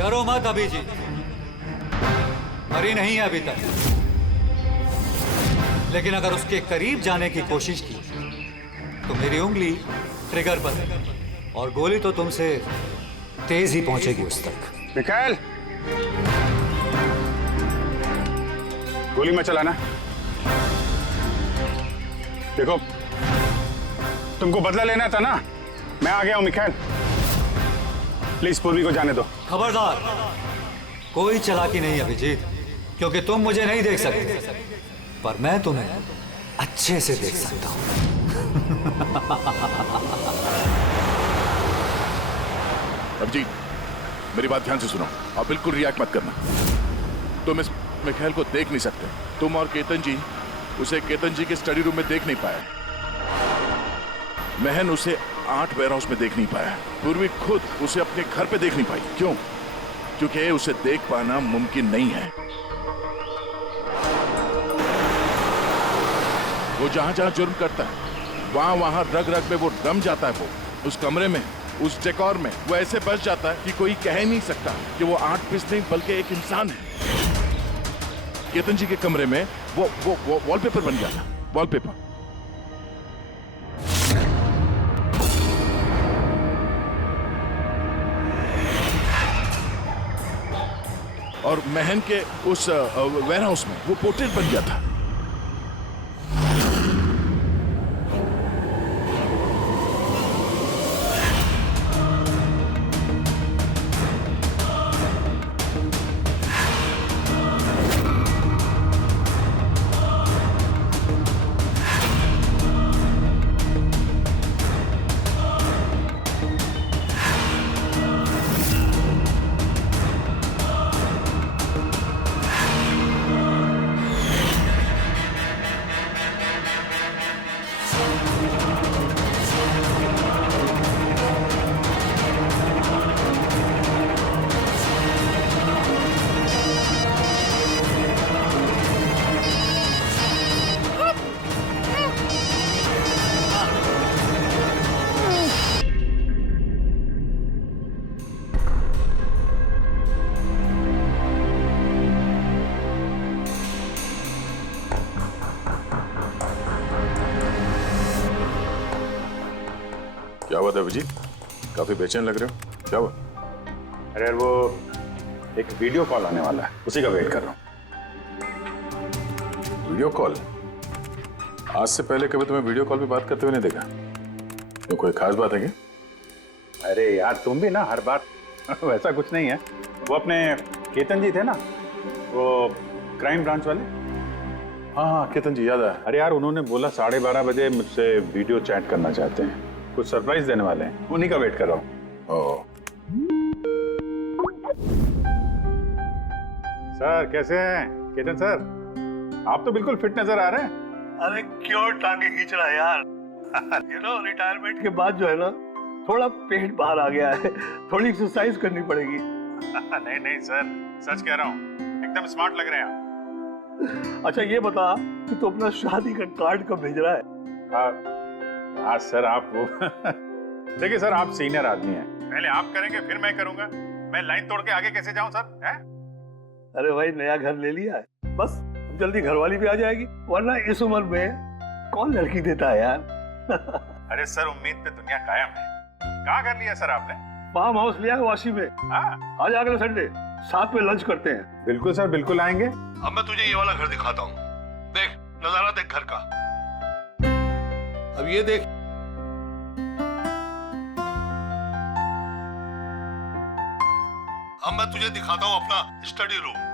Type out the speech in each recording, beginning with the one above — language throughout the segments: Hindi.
डरो मत अभिजीत, मरी नहीं है अभी तक, लेकिन अगर उसके करीब जाने की कोशिश की तो मेरी उंगली ट्रिगर पर है और गोली तो तुमसे तेज ही पहुंचेगी उस तक। मिकाएल, गोली मत चलाना। देखो, तुमको बदला लेना था ना, मैं आ गया हूं मिकाएल। प्लीज पूर्वी को जाने दो। खबरदार, कोई चालाकी नहीं अभिजीत, क्योंकि तुम मुझे नहीं देख सकते, पर मैं तुम्हें अच्छे से देख सकता हूं। अभिजीत, मेरी बात ध्यान से सुनो और बिल्कुल रिएक्ट मत करना। तुम इस मिखाइल को देख नहीं सकते। तुम और केतन जी उसे केतन जी के स्टडी रूम में देख नहीं पाए। महन उसे 8 वेयरहाउस में देख नहीं पाया। पूर्वी खुद उसे अपने घर पे देख नहीं पाई। क्यों? क्योंकि उसे देख पाना मुमकिन नहीं है। वो जहां जहां जुर्म करता है वहां वहां रग रग में वो दम जाता है। वो उस कमरे में, उस डेकोर में वो ऐसे बस जाता है कि कोई कह ही नहीं सकता कि वो 8 पीस नहीं बल्कि एक इंसान है। केतन जी के कमरे में वो वॉलपेपर बन गया था। वॉलपेपर। और महन के उस वेयरहाउस में वो पोर्ट्रेट बन गया था। क्या हुआ था अभिजीत? काफी बेचैन लग रहे हो, क्या हुआ? अरे यार, वो एक वीडियो कॉल आने वाला है, उसी का वेट कर रहा हूँ। Video call? आज से पहले कभी तुम्हें वीडियो कॉल पे बात करते हुए नहीं देखा। तो कोई खास बात है क्या? अरे यार, तुम भी ना हर बार वैसा कुछ नहीं है। वो अपने केतन जी थे ना, वो क्राइम ब्रांच वाले। हाँ, केतन जी याद आया। अरे यार, उन्होंने बोला 12:30 बजे मुझसे वीडियो चैट करना चाहते हैं, कुछ सरप्राइज देने वाले हैं, उन्हीं का वेट कर रहा हूँ। सर कैसे हैं केतन सर? आप तो बिल्कुल फिट नजर आ रहे हैं। अरे क्यों टांगे खींच रहा है यार? रिटायरमेंट के बाद जो है ना, थोड़ा पेट बाहर आ गया है, थोड़ी एक्सरसाइज करनी पड़ेगी। नहीं नहीं सर, सच कह रहा हूँ, एकदम स्मार्ट लग रहे हैं आप। अच्छा ये बता कि तू अपना शादी का कार्ड कब भेज रहा है? हाँ सर, आप वो देखिए सर, आप सीनियर आदमी हैं, पहले आप करेंगे फिर मैं करूंगा। मैं लाइन तोड़ के आगे कैसे जाऊं सर? है? अरे भाई, नया घर ले लिया है, बस जल्दी घरवाली भी आ जाएगी, वरना इस उम्र में कौन लड़की देता है यार। अरे सर, उम्मीद पे दुनिया कायम है। कहाँ कर लिया सर आपने? फार्म हाउस लिया है वाशी में। हाँ, आज अगले संडे साथ में लंच करते हैं। बिल्कुल सर, बिल्कुल आएंगे। अब मैं तुझे ये वाला घर दिखाता हूँ, देख नजारा देख घर का। अब ये देख, अब मैं तुझे दिखाता हूँ अपना स्टडी रूम।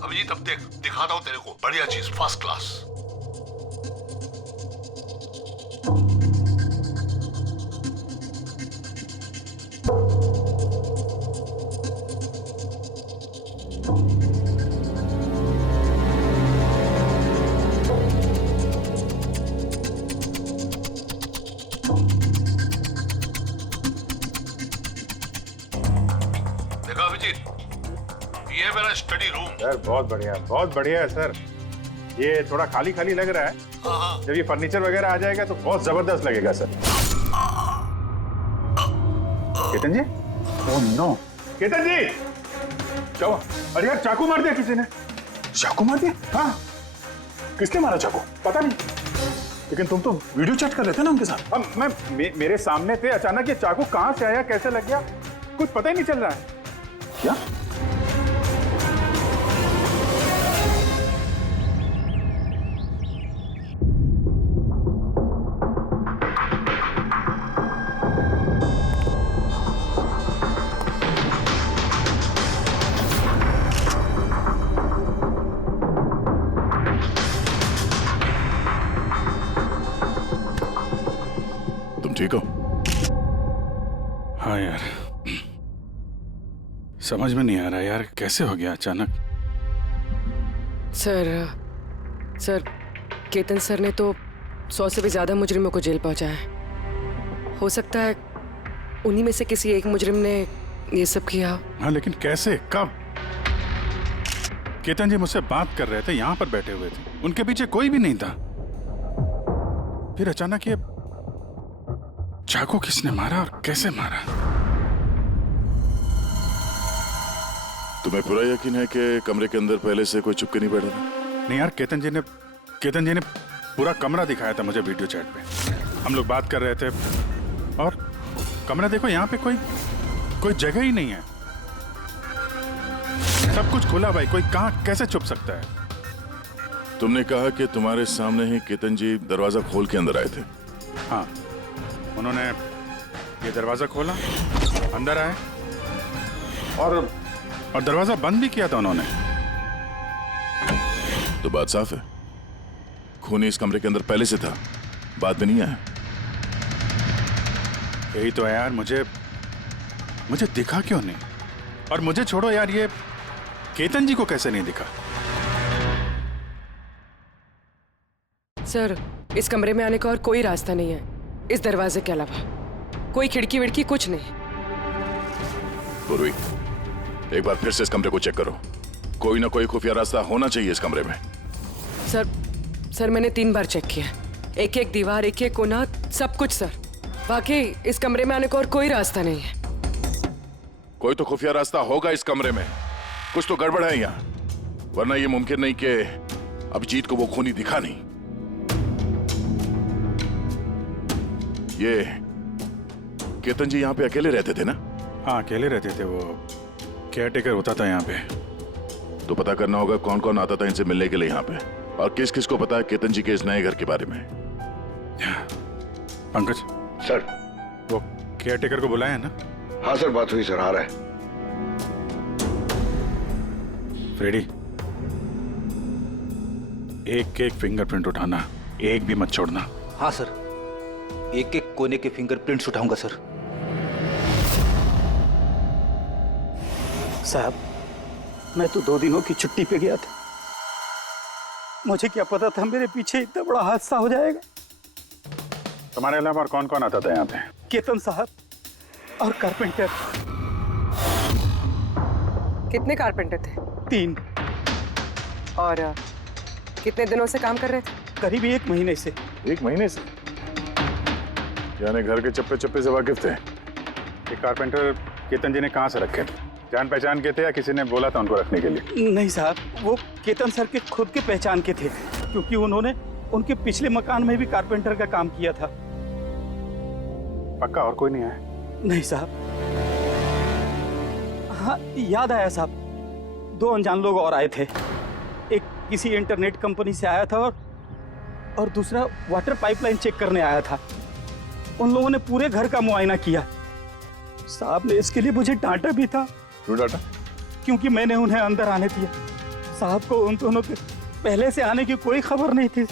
अभिजीत, अब देख, दिखाता हूँ तेरे को बढ़िया चीज, फर्स्ट क्लास। हमारा स्टडी रूम। सर बहुत बढ़िया है सर। ये थोड़ा खाली खाली लग रहा है। जब ये फर्नीचर वगैरह आ जाएगा तो बहुत जबरदस्त लगेगा सर। केतन जी, ओह नो, केतन जी क्या हुआ? अरे यार चाकू मार दिया किसी ने। चाकू मार दिया? हाँ। किसने मारा चाकू? पता नहीं, लेकिन तुम तो वीडियो चैट कर रहे थे ना उनके साथ। अब मेरे सामने थे, अचानक ये चाकू कहां से आया, कैसे लग गया, कुछ पता ही नहीं चल रहा है। क्या? तुम ठीक हो? हाँ यार, समझ में नहीं आ रहा यार, कैसे हो गया अचानक। सर केतन सर ने तो 100 से भी ज्यादा मुजरिमों को जेल पहुंचाया है। हो सकता है उन्हीं में से किसी एक मुजरिम ने ये सब किया। हाँ लेकिन कैसे, कब? केतन जी मुझसे बात कर रहे थे, यहाँ पर बैठे हुए थे, उनके पीछे कोई भी नहीं था। फिर अचानक ये चाकू किसने मारा और कैसे मारा? तुम्हें पूरा यकीन है कि कमरे के अंदर पहले से कोई चुपके नहीं बैठा था? नहीं यार, केतन जी ने पूरा कमरा दिखाया था मुझे वीडियो चैट पे। हम लोग बात कर रहे थे और कमरा देखो, यहाँ पे कोई जगह ही नहीं है, सब कुछ खुला भाई, कोई कहाँ कैसे छुप सकता है? तुमने कहा कि तुम्हारे सामने ही केतन जी दरवाजा खोल के अंदर आए थे। हाँ, उन्होंने ये दरवाजा खोला, अंदर आए और दरवाजा बंद भी किया था उन्होंने। तो बात साफ है, खूनी इस कमरे के अंदर पहले से था, बाद में नहीं आया। यही तो है यार, मुझे दिखा क्यों नहीं? और मुझे छोड़ो यार, ये केतन जी को कैसे नहीं दिखा? सर इस कमरे में आने का और कोई रास्ता नहीं है इस दरवाजे के अलावा, कोई खिड़की विड़की कुछ नहीं। पूर्वी, एक बार फिर से इस कमरे को चेक करो, कोई ना कोई खुफिया रास्ता होना चाहिए इस कमरे में। सर मैंने 3 बार चेक किया, एक दीवार, एक कोना, सब कुछ सर। वाकई इस कमरे में आने का और कोई रास्ता नहीं है। कोई तो खुफिया रास्ता होगा इस कमरे में, कुछ तो गड़बड़ है यहाँ, वरना ये मुमकिन नहीं कि अभिजीत को वो खूनी दिखा नहीं। ये केतन जी यहाँ पे अकेले रहते थे ना? हाँ अकेले रहते थे, वो केयर टेकर होता था यहाँ पे। तो पता करना होगा कौन कौन आता था इनसे मिलने के लिए यहाँ पे, और किस किस को पता है केतन जी के इस नए घर के बारे में। पंकज सर। वो केयर टेकर को बुलाया है ना? हाँ सर, बात हुई सर, आ रहा है। फ्रेडी, एक फिंगरप्रिंट उठाना, एक भी मत छोड़ना। हाँ सर, एक कोने के फिंगरप्रिंट्स उठाऊंगा सर। साहब, मैं तो 2 दिनों की छुट्टी पे गया था, मुझे क्या पता था मेरे पीछे इतना बड़ा हादसा हो जाएगा। तुम्हारे अलावा और कौन कौन आता था यहाँ पे? केतन साहब और कारपेंटर। कितने कारपेंटर थे? 3। और कितने दिनों से काम कर रहे थे? करीब 1 महीने से। 1 महीने से? यानी घर के चप्पे चप्पे से वाकिफ थे। ये कारपेंटर केतन जी ने कहाँ से रखे थे? जान पहचान के थे या किसी ने बोला था उनको रखने के लिए? नहीं साहब, वो केतन सर के खुद के पहचान के थे, क्योंकि उन्होंने उनके पिछले मकान में भी कारपेंटर का काम किया था। पक्का और कोई नहीं आया? नहीं साहब। हाँ याद आया साहब, 2 अनजान लोग और आए थे। एक किसी इंटरनेट कंपनी से आया था और दूसरा वाटर पाइपलाइन चेक करने आया था। उन लोगों ने पूरे घर का मुआयना किया। साहब ने इसके लिए मुझे डांटा भी था। क्यों डांटा? क्योंकि मैंने उन्हें अंदर आने दिया। साहब को उन दोनों के पहले से आने की कोई खबर नहीं थी,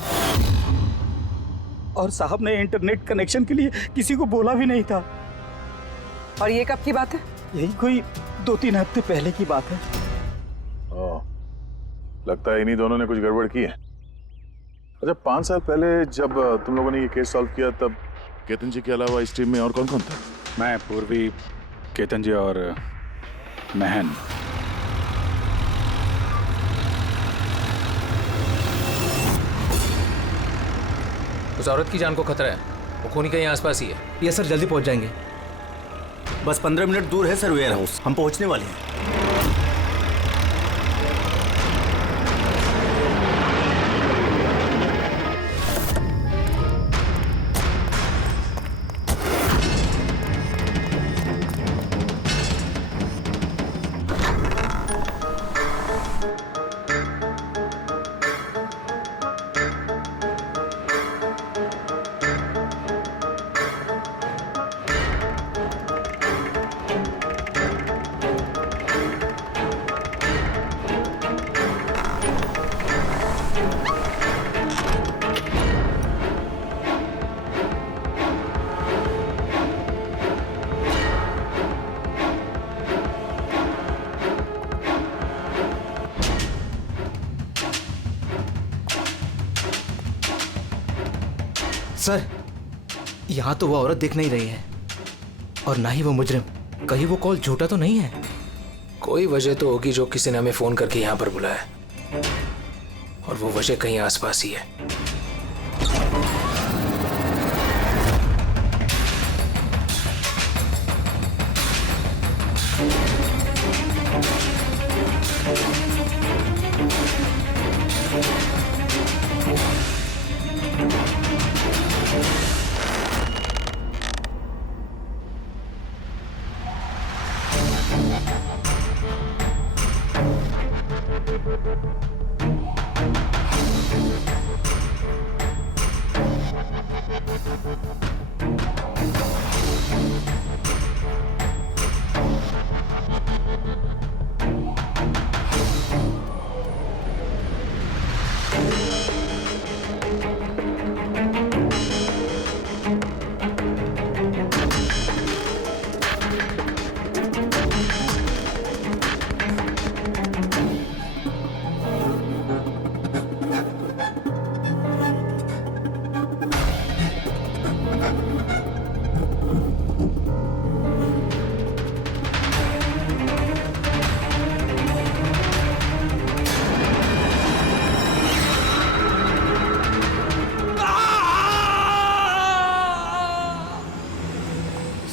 और साहब ने इंटरनेट कनेक्शन के लिए किसी को बोला भी नहीं था। और ये कब की बात है? यही कोई 2-3 हफ्ते पहले की बात है। लगता है इन्हीं दोनों ने कुछ गड़बड़ की है। अच्छा, 5 साल पहले जब तुम लोगों ने ये केस सॉल्व किया, तब केतन जी के अलावा इस टीम में और कौन कौन था? मैं, पूर्वी, केतन जी और महन। उस औरत की जान को खतरा है। वो खूनी कहीं आसपास ही है। ये सर जल्दी पहुंच जाएंगे। बस 15 मिनट दूर है सर वेयर हाउस, हम पहुंचने वाले हैं। सर, यहाँ तो वो औरत दिख नहीं रही है और ना ही वो मुजरिम। कहीं वो कॉल झूठा तो नहीं है? कोई वजह तो होगी जो किसी ने हमें फोन करके यहाँ पर बुलाया, और वो वजह कहीं आसपास ही है।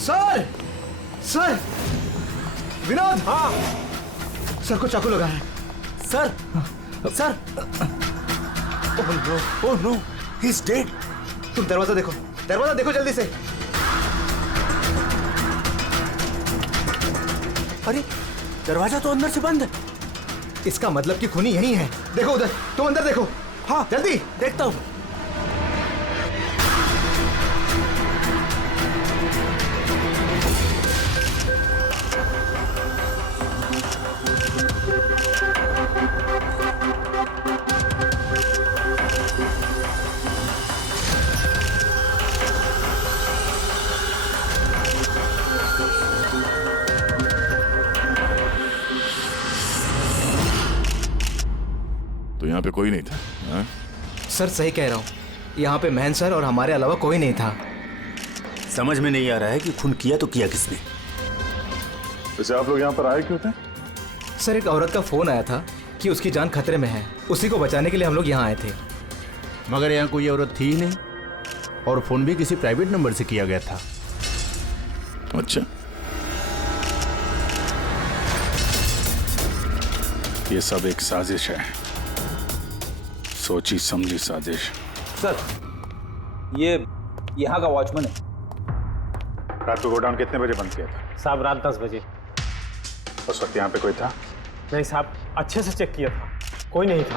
Sir, sir, Vinod. हाँ सर को चाकू लगा है। Sir, sir, oh no, he is dead. तुम दरवाजा देखो, दरवाजा देखो जल्दी से। अरे दरवाजा तो अंदर से बंद है। इसका मतलब कि खूनी यही है। देखो उधर, तुम अंदर देखो। हाँ जल्दी। देखता हूं। तो यहाँ पे कोई नहीं था? हाँ? सर सही कह रहा हूँ, यहाँ पे महन सर और हमारे अलावा कोई नहीं था। समझ में नहीं आ रहा है कि खून किया तो किया किसने। वैसे आप लोग यहाँ पर आए क्यों थे? सर एक औरत का फोन आया था कि उसकी जान खतरे में है, उसी को बचाने के लिए हम लोग यहाँ आए थे। मगर यहाँ कोई औरत थी ही नहीं और फोन भी किसी प्राइवेट नंबर से किया गया था। अच्छा, ये सब एक साजिश है, सोची समझी साजिश। सर, ये यहाँ का वॉचमैन है। रात को गोडाउन कितने बजे बंद किया था? साहब रात 10 बजे। उस वक्त यहाँ पे कोई था? नहीं साहब, अच्छे से चेक किया था, कोई नहीं था।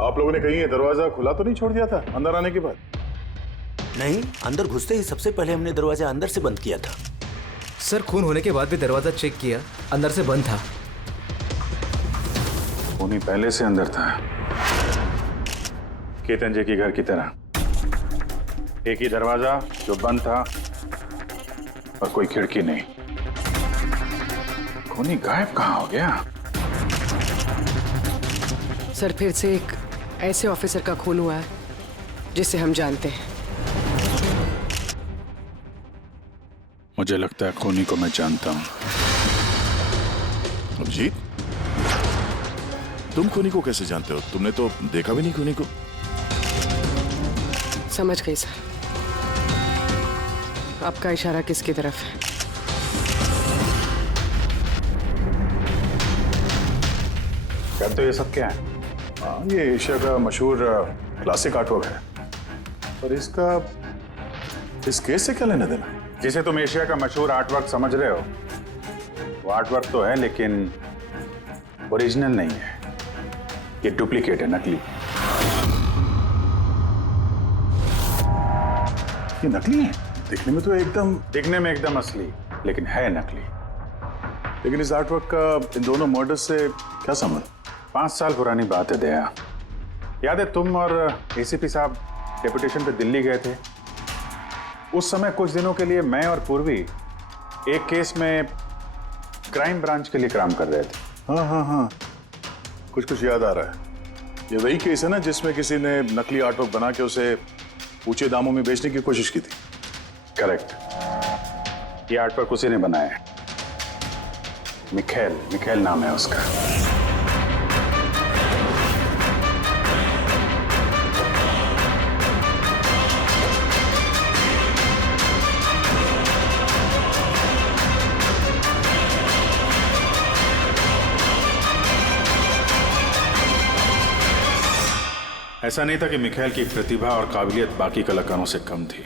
आप लोगों ने कहीं ये दरवाजा खुला तो नहीं छोड़ दिया था अंदर आने के बाद? नहीं, अंदर घुसते ही सबसे पहले हमने दरवाजा अंदर से बंद किया था। सर खून होने के बाद भी दरवाजा चेक किया, अंदर से बंद था। खूनी पहले से अंदर था, केतन जी के घर की तरह। एक ही दरवाजा जो बंद था और कोई खिड़की नहीं। खूनी गायब कहाँ हो गया? सर फिर से एक ऐसे ऑफिसर का खून हुआ है जिसे हम जानते हैं। मुझे लगता है खूनी को मैं जानता हूं। अभिजीत, तुम खूनी को कैसे जानते हो? तुमने तो देखा भी नहीं खूनी को। समझ गई सर। आपका इशारा किसकी तरफ है? कर तो ये सब क्या है? ये एशिया का मशहूर क्लासिक आर्टवर्क है, पर इसका इस केस से क्या लेना देना? जिसे तुम एशिया का मशहूर आर्टवर्क समझ रहे हो, वो आर्टवर्क तो है लेकिन ओरिजिनल नहीं है। ये डुप्लीकेट है, नकली। ये नकली है? दिखने में तो एकदम असली, लेकिन है नकली। लेकिन इस आर्टवर्क का इन दोनों मर्डर से क्या संबंध? 5 साल पुरानी बात है दया। याद है तुम और एसीपी साहब डेपुटेशन पे दिल्ली गए थे? उस समय कुछ दिनों के लिए मैं और पूर्वी एक केस में क्राइम ब्रांच के लिए काम कर रहे थे। हाँ, कुछ याद आ रहा है। ये वही केस है ना जिसमें किसी ने नकली आर्टवर्क बना के उसे ऊंचे दामों में बेचने की कोशिश की थी? करेक्ट। ये आर्टवर्क उसी ने बनाया है। मिखेल नाम है उसका। ऐसा नहीं था कि मिखेल की प्रतिभा और काबिलियत बाकी कलाकारों से कम थी।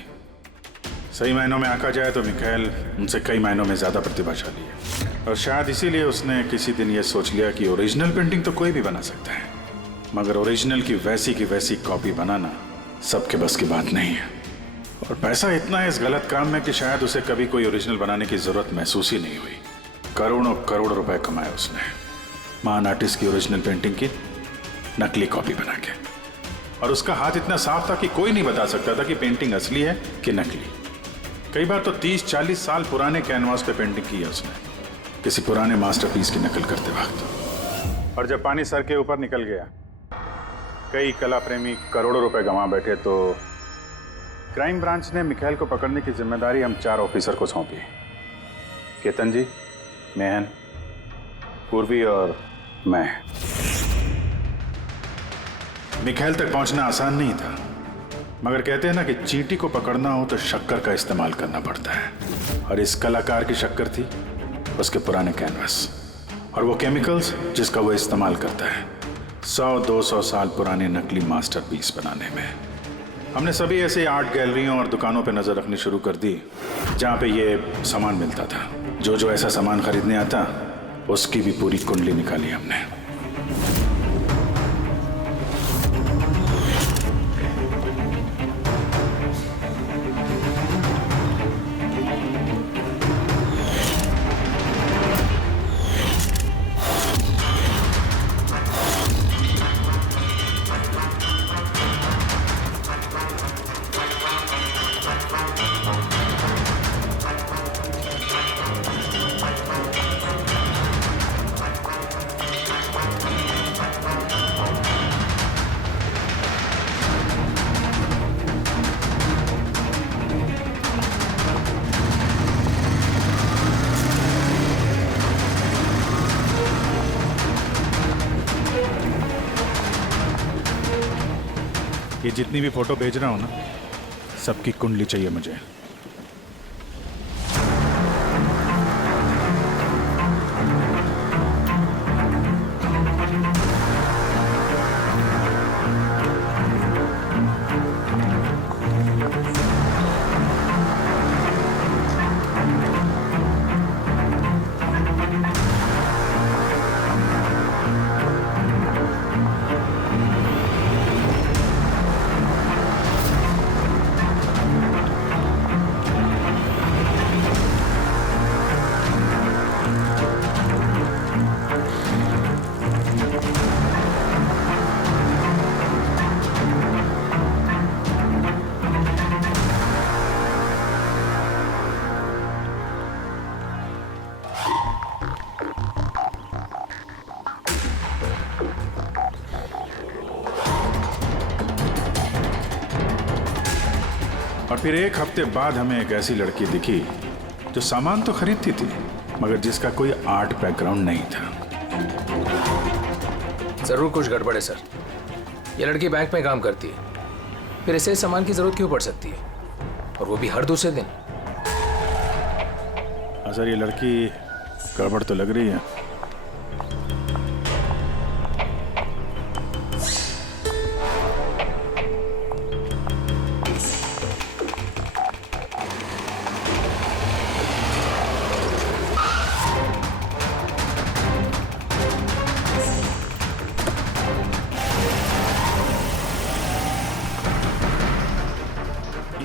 सही मायनों में आंका जाए तो मिखेल उनसे कई मायनों में ज्यादा प्रतिभाशाली है, और शायद इसीलिए उसने किसी दिन ये सोच लिया कि ओरिजिनल पेंटिंग तो कोई भी बना सकता है, मगर ओरिजिनल की वैसी कॉपी बनाना सबके बस की बात नहीं है। और पैसा इतना है इस गलत काम में कि शायद उसे कभी कोई ओरिजिनल बनाने की जरूरत महसूस ही नहीं हुई। करोड़ रुपए कमाए उसने महान आर्टिस्ट की ओरिजिनल पेंटिंग की नकली कॉपी बना के। और उसका हाथ इतना साफ था कि कोई नहीं बता सकता था कि पेंटिंग असली है कि नकली। कई बार तो 30-40 साल पुराने कैनवास पे पेंटिंग की है उसने, किसी पुराने मास्टरपीस की नकल करते वक्त। और जब पानी सर के ऊपर निकल गया, कई कला प्रेमी करोड़ों रुपए गंवा बैठे, तो क्राइम ब्रांच ने मिखेल को पकड़ने की जिम्मेदारी हम 4 ऑफिसर को सौंपी। केतन जी, मेहन, पूर्वी और मैं। मिखेल तक पहुंचना आसान नहीं था, मगर कहते हैं ना कि चींटी को पकड़ना हो तो शक्कर का इस्तेमाल करना पड़ता है, और इस कलाकार की शक्कर थी उसके पुराने कैनवास और वो केमिकल्स जिसका वो इस्तेमाल करता है 100-200 साल पुराने नकली मास्टरपीस बनाने में। हमने सभी ऐसे आर्ट गैलरियों और दुकानों पर नजर रखनी शुरू कर दी जहां पे ये सामान मिलता था। जो ऐसा सामान खरीदने आता उसकी भी पूरी कुंडली निकाली हमने। ये जितनी भी फोटो भेज रहा हूं ना, सबकी कुंडली चाहिए मुझे। और फिर एक हफ्ते बाद हमें एक ऐसी लड़की दिखी जो सामान तो खरीदती थी, मगर जिसका कोई आर्ट बैकग्राउंड नहीं था। जरूर कुछ गड़बड़ है सर। ये लड़की बैंक में काम करती है फिर ऐसे सामान की जरूरत क्यों पड़ सकती है, और वो भी हर दूसरे दिन? सर ये लड़की गड़बड़ तो लग रही है।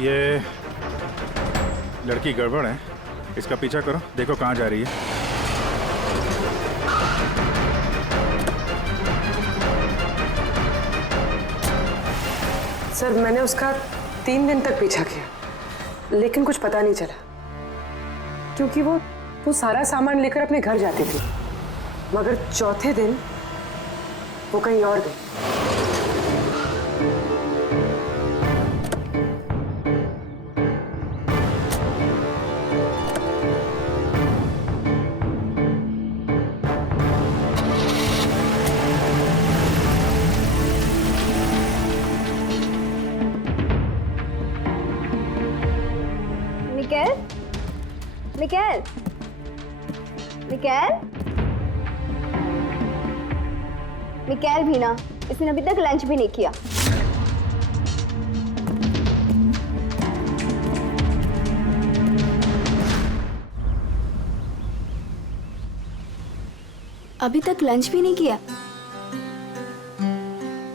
ये लड़की गड़बड़ है, इसका पीछा करो, देखो कहाँ जा रही है। सर मैंने उसका 3 दिन तक पीछा किया, लेकिन कुछ पता नहीं चला, क्योंकि वो सारा सामान लेकर अपने घर जाती थी, मगर चौथे दिन वो कहीं और गई। मिकेल, मिकेल, मिकेल, मिकेल भी ना, इसने अभी तक लंच भी नहीं किया। अभी तक लंच भी नहीं किया?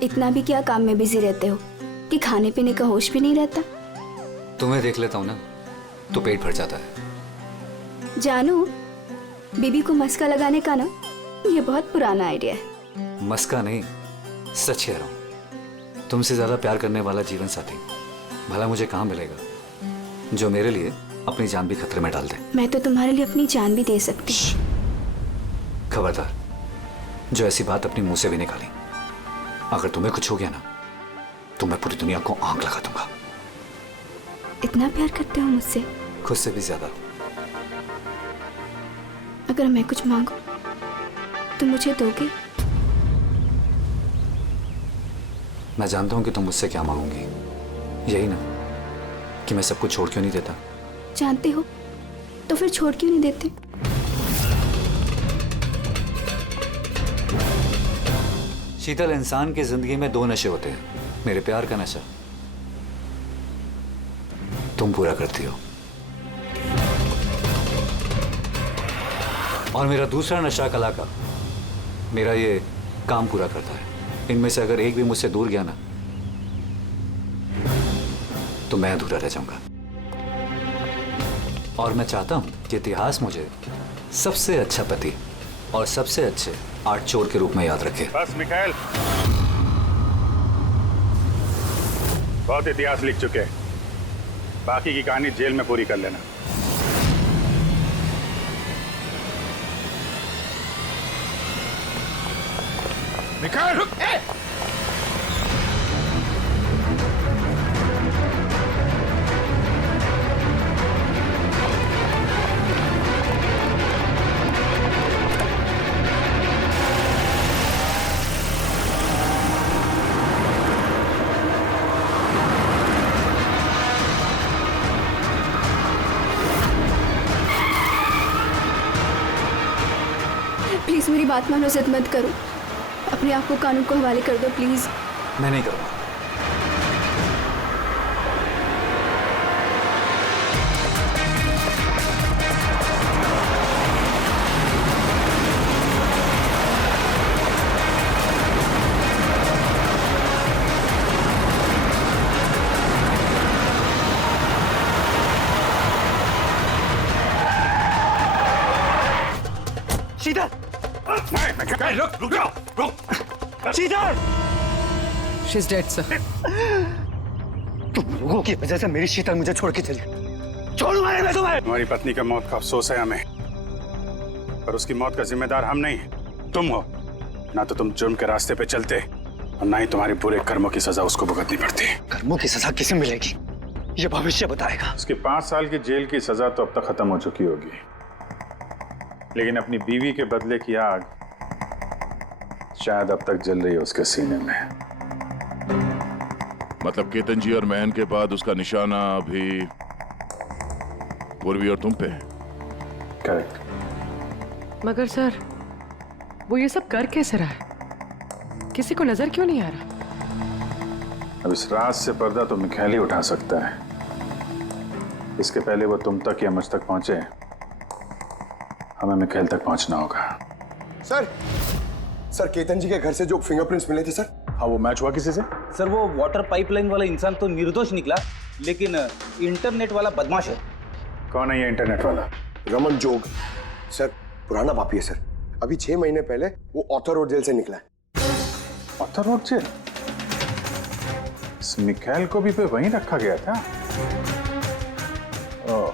इतना भी क्या काम में बिजी रहते हो कि खाने पीने का होश भी नहीं रहता? तुम्हें देख लेता हूँ ना तो पेट भर जाता है। जानू, बीबी को मस्का लगाने का ना ये बहुत पुराना आइडिया है। मस्का नहीं, सच कह रहा हूँ। तुमसे ज्यादा प्यार करने वाला जीवन साथी भला मुझे कहाँ मिलेगा जो मेरे लिए अपनी जान भी खतरे में डाल दे। मैं तो तुम्हारे लिए अपनी जान भी दे सकती। खबरदार, जो ऐसी बात अपने मुंह से भी निकाली, अगर तुम्हें कुछ हो गया ना तो मैं पूरी दुनिया को आग लगा दूंगा। इतना प्यार करते हो मुझसे? खुद से भी ज्यादा। अगर मैं कुछ मांगू तो मुझे दोगे? मैं जानता हूं कि तुम मुझसे क्या मांगोगी, यही ना कि मैं सब कुछ छोड़ क्यों नहीं देता। जानते हो तो फिर छोड़ क्यों नहीं देते? शीतल, इंसान की जिंदगी में 2 नशे होते हैं, मेरे प्यार का नशा तुम पूरा करती हो, और मेरा दूसरा नशा कला का, मेरा ये काम पूरा करता है। इनमें से अगर एक भी मुझसे दूर गया ना तो मैं अधूरा रह जाऊंगा। और मैं चाहता हूं कि इतिहास मुझे सबसे अच्छा पति और सबसे अच्छे आर्ट चोर के रूप में याद रखे। बस मिखाइल, बहुत इतिहास लिख चुके हैं, बाकी की कहानी जेल में पूरी कर लेना। मिखाइल रुक! प्लीज मेरी बात मानो, जिद मत करो। अपने आप को कानून को हवाले कर दो प्लीज। मैं नहीं करूंगा। शीतल! रुक जाओ, रुक! शीतल! She's dead, sir. तुम लोगों की वजह से मेरी शीतल मुझे छोड़ के चली। छोड़ूंगा नहीं मैं तुम्हें। तुम्हारी पत्नी का मौत का अफसोस है हमें, पर उसकी मौत का जिम्मेदार हम नहीं, तुम हो। ना तो तुम जुर्म के रास्ते पे चलते और ना ही तुम्हारे बुरे कर्मों की सजा उसको भुगतनी पड़ती। कर्मों की सजा किसे मिलेगी ये भविष्य बताएगा। उसकी 5 साल की जेल की सजा तो अब तक खत्म हो चुकी होगी, लेकिन अपनी बीवी के बदले की आग शायद अब तक जल रही है उसके सीने में। मतलब केतन जी और महन के बाद उसका निशाना अभी पूर्वी और तुम पे है। करेक्ट। मगर सर वो ये सब कर कैसे रहा है? किसी को नजर क्यों नहीं आ रहा? अब इस राज से पर्दा तो मिखाइल ही उठा सकता है। इसके पहले वो तुम तक या मुझ तक पहुंचे, हमें मिखाइल तक पहुंचना होगा। सर केतन जी के घर से जो फिंगरप्रिंट्स मिले थे सर। हाँ, वो मैच हुआ किसी से? सर वो वाटर पाइपलाइन वाला इंसान तो निर्दोष निकला, लेकिन इंटरनेट वाला बदमाश है। कौन है ये इंटरनेट वाला? रमन जोग सर, पुराना पापी है सर। अभी 6 महीने पहले वो ऑथर रोड जेल से निकला है। Arthur Road jail? इस मिखाइल को भी पे वहीं रखा गया था। ओह,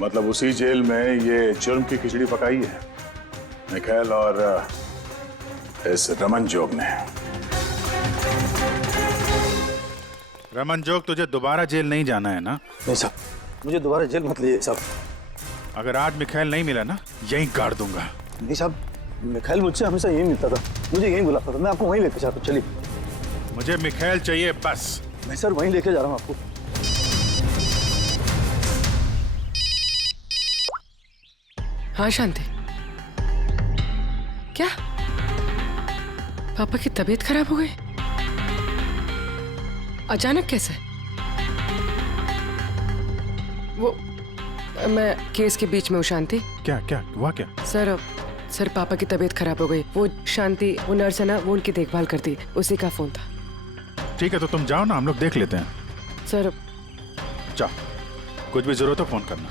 मतलब उसी जेल में ये जुर्म की खिचड़ी पकाई है मिखाइल और इस रमन जोग ने। रमन जोग, तुझे दोबारा जेल नहीं जाना है ना? नहीं साहब, मुझे दोबारा जेल मत लीजिए साहब। अगर आज मिखाइल नहीं मिला ना, यहीं गाड़ दूंगा। नहीं साहब, मिखाइल मुझसे हमेशा यही मिलता था, मुझे यहीं बुलाता था। मैं आपको वहीं लेके जाता हूँ, चलिए। मुझे मिखाइल चाहिए बस। मैं सर वहीं लेके जा रहा हूँ आपको। हाँ शांति, क्या पापा की तबीयत खराब हो गई? अचानक कैसे? वो मैं केस के बीच में हूँ शांति। क्या क्या हुआ क्या? सर पापा की तबीयत खराब हो गई। वो शांति, वो नर्स है ना, वो उनकी देखभाल करती, उसी का फोन था। ठीक है, तो तुम जाओ ना, हम लोग देख लेते हैं। सर जाओ, कुछ भी जरूरत हो फोन करना।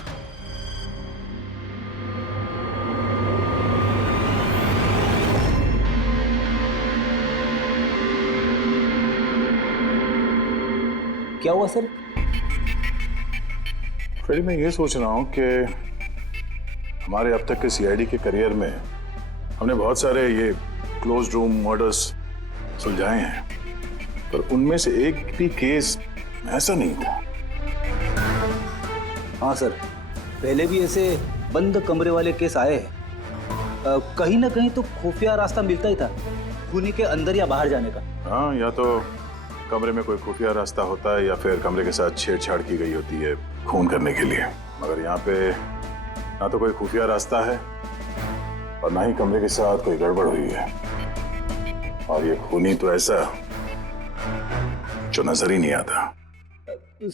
क्या हुआ सर? फिर मैं ये सोच रहा हूँ कि हमारे अब तक के सीआईडी के करियर में हमने बहुत सारे ये क्लोज रूम मर्डर्स सुलझाए हैं, पर उनमें से एक भी केस ऐसा नहीं था। हाँ सर, पहले भी ऐसे बंद कमरे वाले केस आए हैं। कहीं ना कहीं तो खुफिया रास्ता मिलता ही था, खूनी के अंदर या बाहर जाने का। हाँ, या तो कमरे में कोई खुफिया रास्ता होता है या फिर कमरे के साथ छेड़छाड़ की गई होती है खून करने के लिए। मगर यहाँ पे ना तो कोई खुफिया रास्ता है और ना ही कमरे के साथ कोई गड़बड़ हुई है, और ये खूनी तो ऐसा जो नजर ही नहीं आता।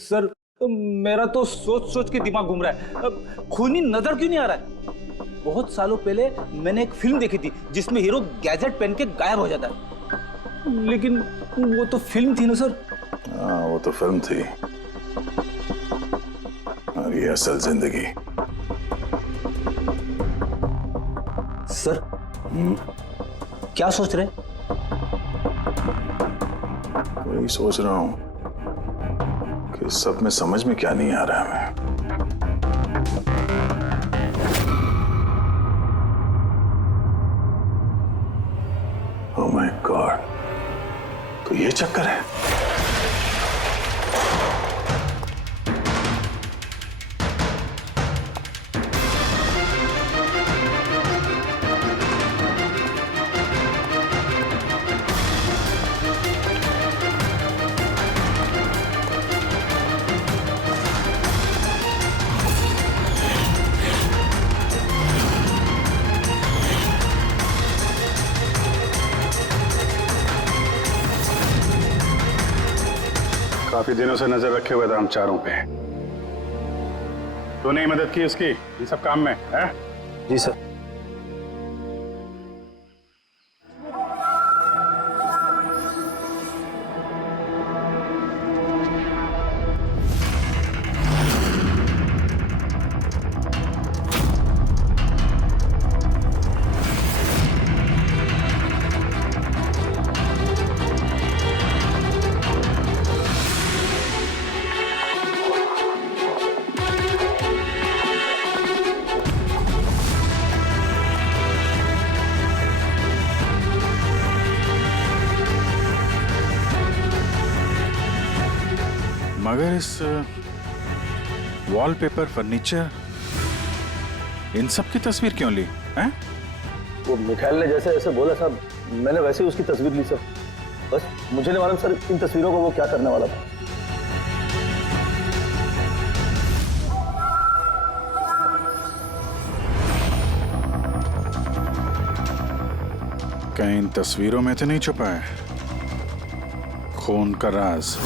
सर मेरा तो सोच सोच के दिमाग घूम रहा है। खूनी नजर क्यों नहीं आ रहा है? बहुत सालों पहले मैंने एक फिल्म देखी थी जिसमें हीरो गैजेट पहन के गायब हो जाता है, लेकिन वो तो फिल्म थी ना सर। हाँ, वो तो फिल्म थी और ये असल जिंदगी। सर क्या सोच रहे? वही सोच रहा हूँ कि सब में समझ में क्या नहीं आ रहा है हमें। ओह माय गॉड, तो ये चक्कर है। काफी दिनों से नजर रखे हुए थे हम चारों पे। तूने ही मदद की उसकी इन सब काम में, है? जी सर। मगर इस वॉलपेपर, फर्नीचर, इन सब की तस्वीर क्यों ली? हैं? वो मिखाइल ने जैसे ऐसे बोला साहब, मैंने वैसे ही उसकी तस्वीर ली सर। बस मुझे नहीं मालूम सर इन तस्वीरों को वो क्या करने वाला था। कहीं इन तस्वीरों में तो नहीं छुपा है खून का राज?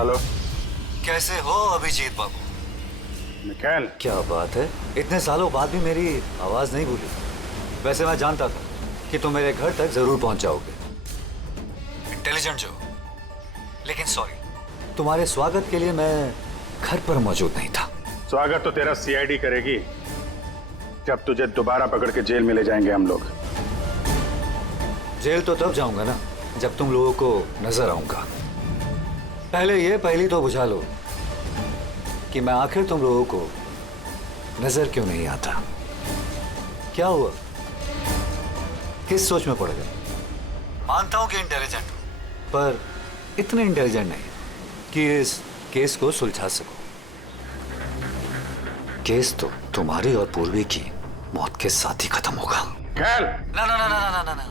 हेलो, कैसे हो अभिजीत बाबू? मिखाइल, क्या बात है, इतने सालों बाद भी मेरी आवाज नहीं भूली। वैसे मैं जानता था कि तुम मेरे घर तक जरूर पहुंच जाओगे, इंटेलिजेंट जो। लेकिन सॉरी, तुम्हारे स्वागत के लिए मैं घर पर मौजूद नहीं था। स्वागत तो तेरा सीआईडी करेगी जब तुझे दोबारा पकड़ के जेल में ले जाएंगे हम लोग। जेल तो तब जाऊंगा ना जब तुम लोगों को नजर आऊंगा। पहली तो बुझा लो कि मैं आखिर तुम लोगों को नजर क्यों नहीं आता। क्या हुआ, किस सोच में पड़ गए? मानता हूं कि इंटेलिजेंट, पर इतने इंटेलिजेंट नहीं कि इस केस को सुलझा सको। केस तो तुम्हारी और पूर्वी की मौत के साथ ही खत्म होगा। ना ना ना ना ना ना ना,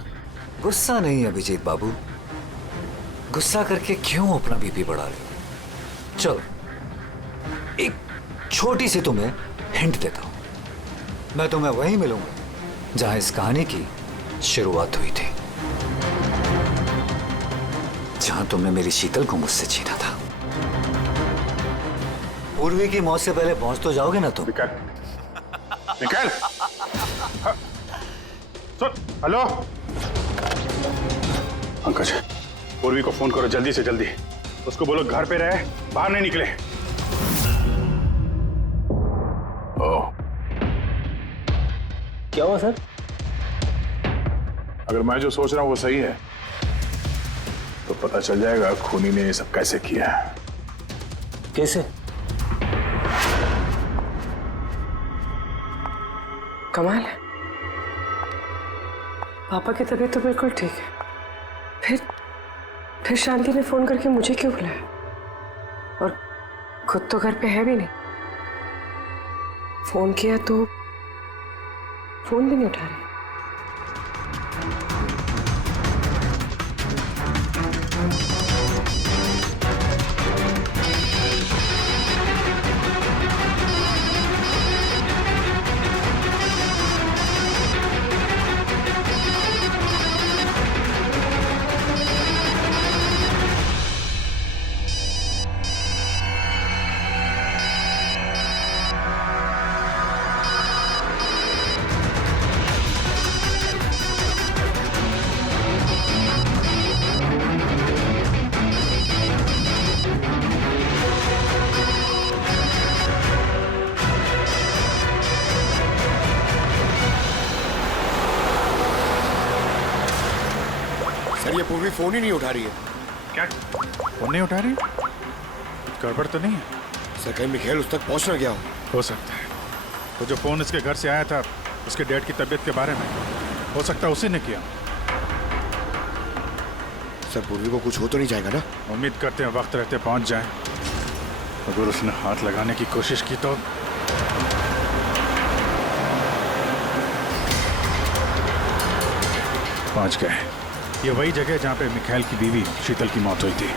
गुस्सा नहीं अभिजीत बाबू, गुस्सा करके क्यों अपना बीपी बढ़ा रहे हो? चलो एक छोटी सी तुम्हें हिंट देता हूं। मैं तुम्हें वहीं मिलूंगा जहां इस कहानी की शुरुआत हुई थी, जहां तुमने मेरी शीतल को मुझसे छीना था। पूर्वी की मौत से पहले पहुंच तो जाओगे ना तुम? निकल। सुन, हेलो पंकज, पूर्वी को फोन करो जल्दी से जल्दी। उसको बोलो घर पे रहे, बाहर नहीं निकले। ओह, क्या हुआ सर? अगर मैं जो सोच रहा हूं वो सही है तो पता चल जाएगा खूनी ने ये सब कैसे किया। कैसे? कमाल है, पापा की तबीयत तो बिल्कुल ठीक है, फिर शांति ने फोन करके मुझे क्यों बुलाया? और खुद तो घर पे है भी नहीं। फोन किया तो फोन भी नहीं उठा रही। सर ये पूर्वी फोन ही नहीं उठा रही है। क्या फोन नहीं उठा रही? गड़बड़ तो नहीं है? सर कहीं मिखाइल उस तक पहुंच ना गया हो सकता है। तो जो फोन इसके घर से आया था उसके डैड की तबीयत के बारे में, हो सकता है उसी ने किया। सर पूर्वी को कुछ हो तो नहीं जाएगा ना? उम्मीद करते हैं वक्त रहते पहुंच जाए। अगर उसने हाथ लगाने की कोशिश की तो पहुंच गए। ये वही जगह जहां पे मिखाइल की बीवी शीतल की मौत हुई थी।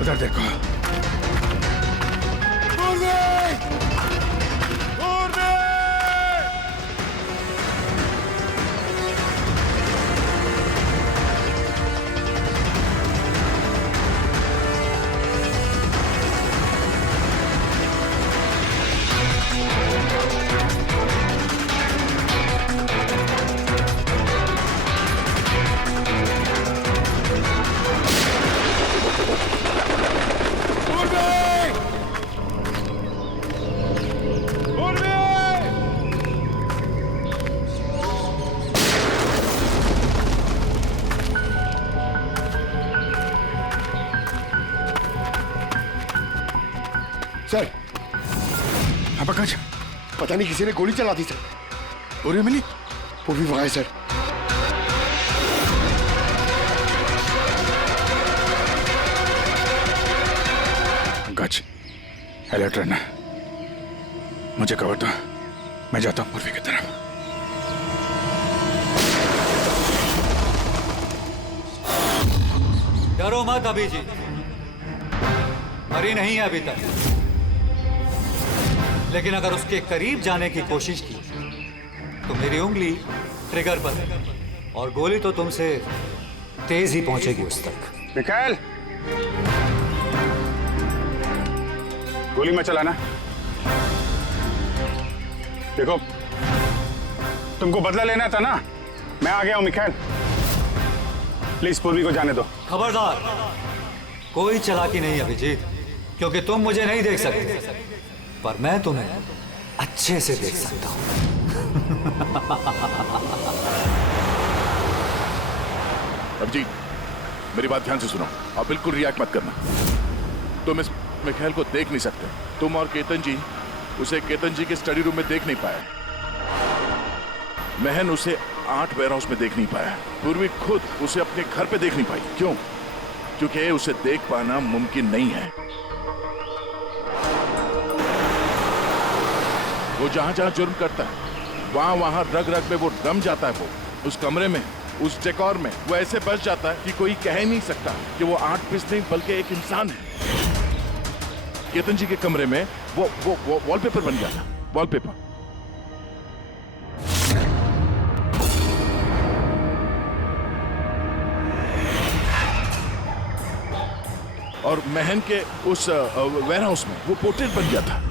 उधर देखो। सर, हाँ पंकज, पता नहीं किसी ने गोली चला दी सर। पूर्वी मिली? पूर्वी वहां है सर। पंकज, अलर्ट रहना। मुझे कवर दो, मैं जाता हूँ पूर्वी की तरफ। डरो मत अभी जी, मरी नहीं है अभी तक, लेकिन अगर उसके करीब जाने की कोशिश की तो मेरी उंगली ट्रिगर पर है और गोली तो तुमसे तेज ही पहुंचेगी उस तक। मिखाइल, गोली मत चलाना। देखो, तुमको बदला लेना था ना, मैं आ गया हूं मिखाइल। प्लीज पूर्वी को जाने दो। खबरदार, कोई चालाकी नहीं अभिजीत, क्योंकि तुम मुझे नहीं देख सकते, पर मैं तुम्हें अच्छे से देख सकता हूं। अभिजीत, मेरी बात ध्यान से सुनो और बिल्कुल रिएक्ट मत करना। तुम इस मिखाइल को देख नहीं सकते। तुम और केतन जी उसे केतन जी के स्टडी रूम में देख नहीं पाए। महन उसे 8 वेयरहाउस में देख नहीं पाया। पूर्वी खुद उसे अपने घर पे देख नहीं पाई। क्यों? क्योंकि उसे देख पाना मुमकिन नहीं है। वो जहां जहां जुर्म करता है वहां वहां रग रग में वो दम जाता है। वो उस कमरे में, उस डेकोर में वो ऐसे बस जाता है कि कोई कह ही नहीं सकता कि वो 8 पीस नहीं बल्कि एक इंसान है। केतन जी के कमरे में वो वॉलपेपर बन गया था। वॉलपेपर। और महन के उस वेयरहाउस में वो पोर्ट्रेट बन गया था।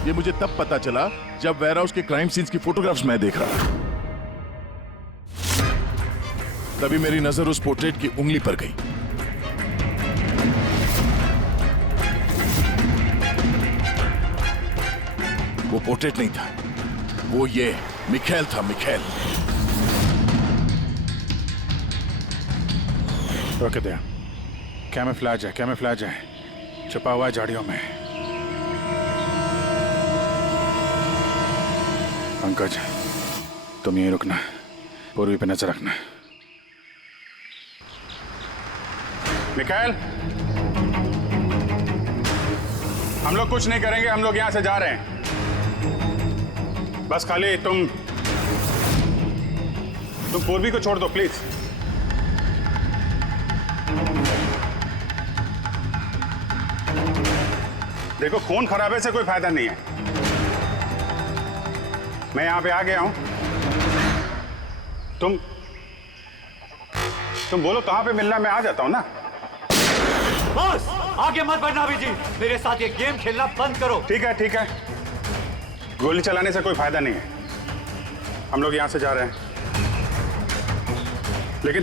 ये मुझे तब पता चला जब वेयरहाउस के क्राइम सीन्स की फोटोग्राफ्स मैं देख रहा था। तभी मेरी नजर उस पोर्ट्रेट की उंगली पर गई। वो पोर्ट्रेट नहीं था, वो ये मिखाइल था। मिखाइल। रोके दे। कैमोफ्लेज है, कैमोफ्लेज है, छुपा हुआ है झाड़ियों में। पंकज, तुम यहीं रुकना, पूर्वी पे नजर रखना। मिखाइल, हम लोग कुछ नहीं करेंगे, हम लोग यहां से जा रहे हैं। बस खाली तुम पूर्वी को छोड़ दो प्लीज। देखो, खून खराबे से कोई फायदा नहीं है। मैं यहां पे आ गया हूं। तुम बोलो कहां पे मिलना, मैं आ जाता हूं ना। बस आगे मत बढ़ना अभिजीत, मेरे साथ ये गेम खेलना बंद करो। ठीक है, ठीक है, गोली चलाने से कोई फायदा नहीं है। हम लोग यहां से जा रहे हैं, लेकिन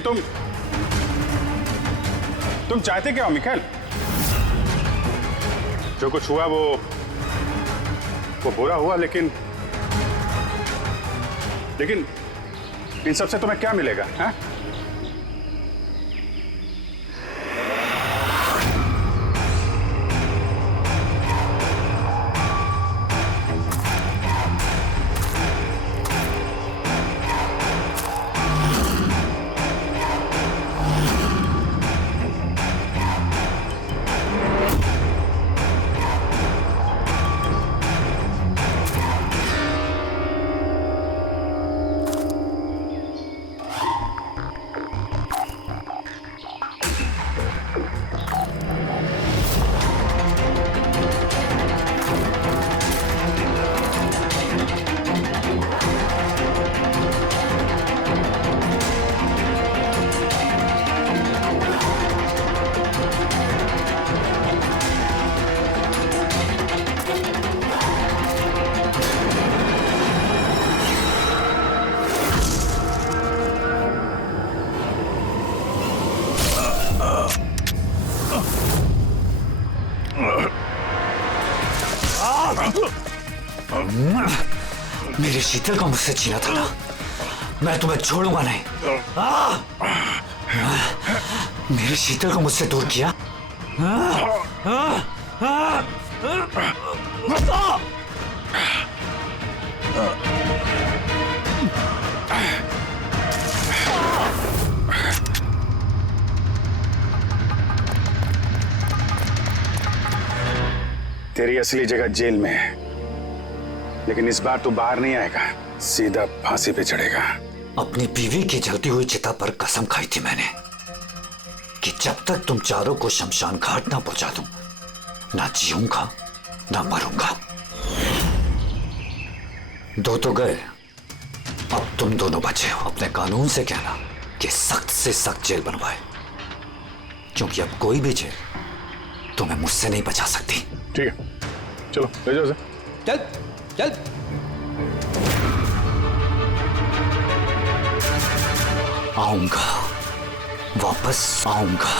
तुम चाहते क्या हो मिखाइल? जो कुछ हुआ वो बुरा हुआ, लेकिन इन सबसे तुम्हें क्या मिलेगा? हाँ? मेरे शीतल को मुझसे छीना था ना, मैं तुम्हें छोड़ूंगा नहीं। मेरे शीतल को मुझसे दूर किया। तेरी असली जगह जेल में है, लेकिन इस बार तू बाहर नहीं आएगा, सीधा फांसी पे चढ़ेगा। अपनी बीवी की जलती हुई चिता पर कसम खाई थी मैंने कि जब तक तुम चारों को शमशान घाट ना पहुंचा दूं, ना जीऊंगा ना मरूंगा। दो तो गए, अब तुम दोनों बचे हो। अपने कानून से कहना कि सख्त से सख्त जेल बनवाए, क्योंकि अब कोई भी जेल तुम्हें मुझसे नहीं बचा सकती। ठीक है, चलो ले जाओ। चल चल। आऊंगा, वापस आऊंगा।